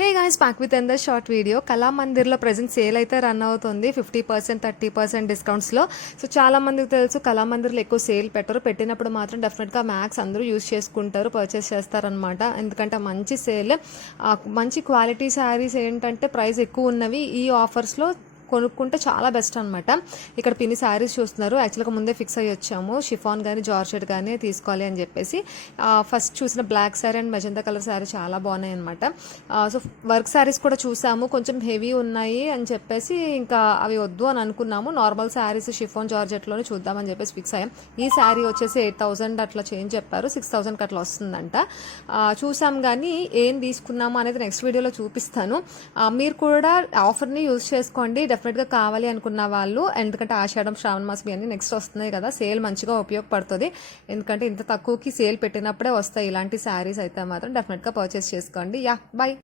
Hey guys, back with అందర్ short video. కళామందిర్లో present sale అయితే run అవుతుంది 50%, 30% డిస్కౌంట్స్లో. సో చాలా మందికి తెలుసు కళామందిర్లో ఎక్కువ సేల్ పెట్టరు. పెట్టినప్పుడు మాత్రం డెఫినెట్గా మ్యాక్స్ అందరూ యూజ్ చేసుకుంటారు, పర్చేస్ చేస్తారనమాట. ఎందుకంటే మంచి సేల్, మంచి క్వాలిటీ శారీస్ ఏంటంటే ప్రైస్ ఎక్కువ ఉన్నవి ఈ ఆఫర్స్లో కొనుక్కుంటే చాలా బెస్ట్ అనమాట. ఇక్కడ పిన్ని శారీస్ చూస్తున్నారు. యాక్చువల్గా ముందే ఫిక్స్ అయ్యి వచ్చాము, షిఫాన్ కానీ జార్జెట్ కానీ తీసుకోవాలి అని చెప్పేసి. ఫస్ట్ చూసిన black sari and magenta colour sari చాలా బాగున్నాయి అనమాట. సో వర్క్ శారీస్ కూడా చూసాము, కొంచెం హెవీ ఉన్నాయి అని చెప్పేసి ఇంకా అవి వద్దు అని అనుకున్నాము. నార్మల్ శారీస్ షిఫాన్ జార్జెట్లోనే చూద్దామని చెప్పేసి ఫిక్స్ అయ్యాం. ఈ శారీ వచ్చేసి 8,000 అట్లా చేంజ్ చెప్పారు, 6,000 అట్లా వస్తుందంట. చూసాం కానీ ఏం తీసుకున్నాము అనేది నెక్స్ట్ వీడియోలో చూపిస్తాను. మీరు కూడా ఆఫర్ని యూజ్ చేసుకోండి డెఫినెట్గా కావాలి అనుకున్న వాళ్ళు. ఎందుకంటే ఆషాఢం, శ్రావణ మాసం ఇవన్నీ నెక్స్ట్ వస్తున్నాయి కదా, సేల్ మంచిగా ఉపయోగపడుతుంది. ఎందుకంటే ఇంత తక్కువకి సేల్ పెట్టినప్పుడే వస్తాయి ఇలాంటి శారీస్ అయితే మాత్రం డెఫినెట్గా పర్చేస్ చేసుకోండి. Yeah, by.